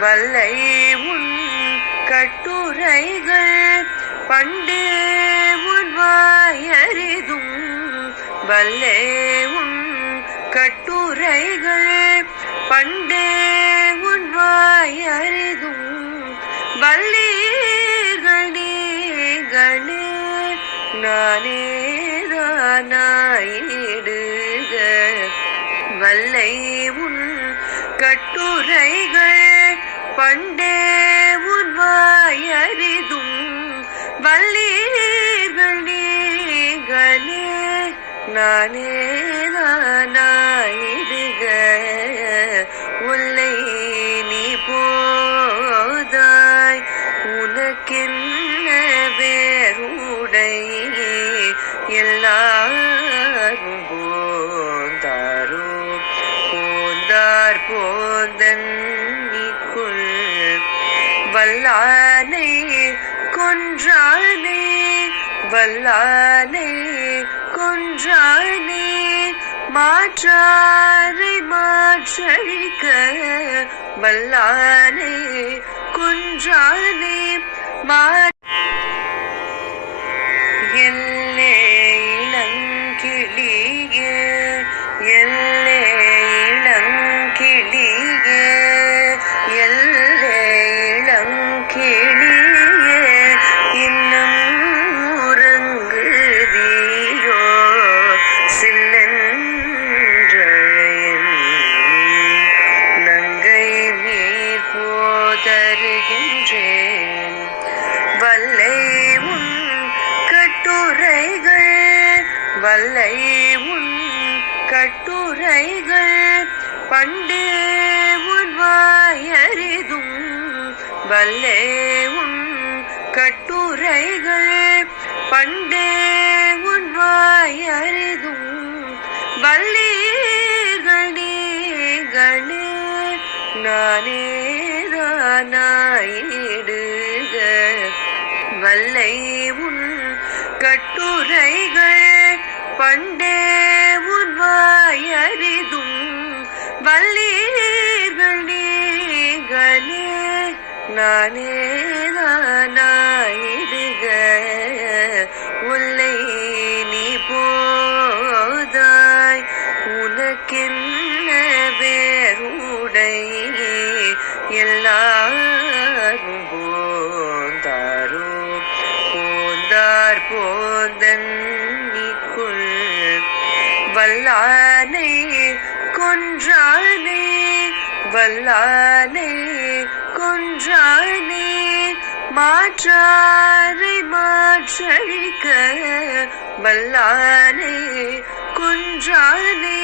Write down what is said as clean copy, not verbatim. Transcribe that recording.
வல்லை உன் கட்டுரைகள் பண்டே உன் வாயறிதும் வல்லே உன் கட்டுரைகள் பண்டே உன் வாயறிதும் வல்லீர்கள் நீங்களே நானேதானாயிடுக வல்லை உன் கட்டுரைகள் பண்டே உன் வாயறிதும் வல்லீர்கள் நீங்களே நானேதானாயிடுக உல்லை நீ போதாய் உனக்கென்ன வேறுடை எல்லாரும் போந்தாரோ போந்தார் போந்தன்னிக்குள் வல்லானை கொன்றானே வல்லானை கொன்றானே மாற்றாரை மாற்றழிக்க வல்லானை கொன்றானே எல்லே இளங்கிளியே எல்லே இளங்கிளியே எல்லே இளங்கிளியே இன்னும் உறங்குதியோ சில்லென்றழையன் நங்கை நீர் போதருகின்றேன் வல்லை உன் கட்டுரைகள் வல்லை உன் கட்டுரைகள் பண்டே உன் வாயறிதும் வல்லே உன் கட்டுரைகள் பண்டே உன் வாயறிதும் வல்லீர்கள் நீங்களே நானேதானாயிடுக வல்லை உன் கட்டுரைகள் பண்டே உன் வாயறிதும் வல்லீர்கள் நீங்களே நானேதானாயிடுக உல்லை நீ போதாய் உனக்கென்ன வேறுடை எல்லாரும் போந்தாரோ போந்தார் போந்தன்னிக்குள் வல்லானை கொன்றானே வல்லானை கொன்றானே மாற்றாரை மாற்றழிக்க வல்லானை கொன்றானே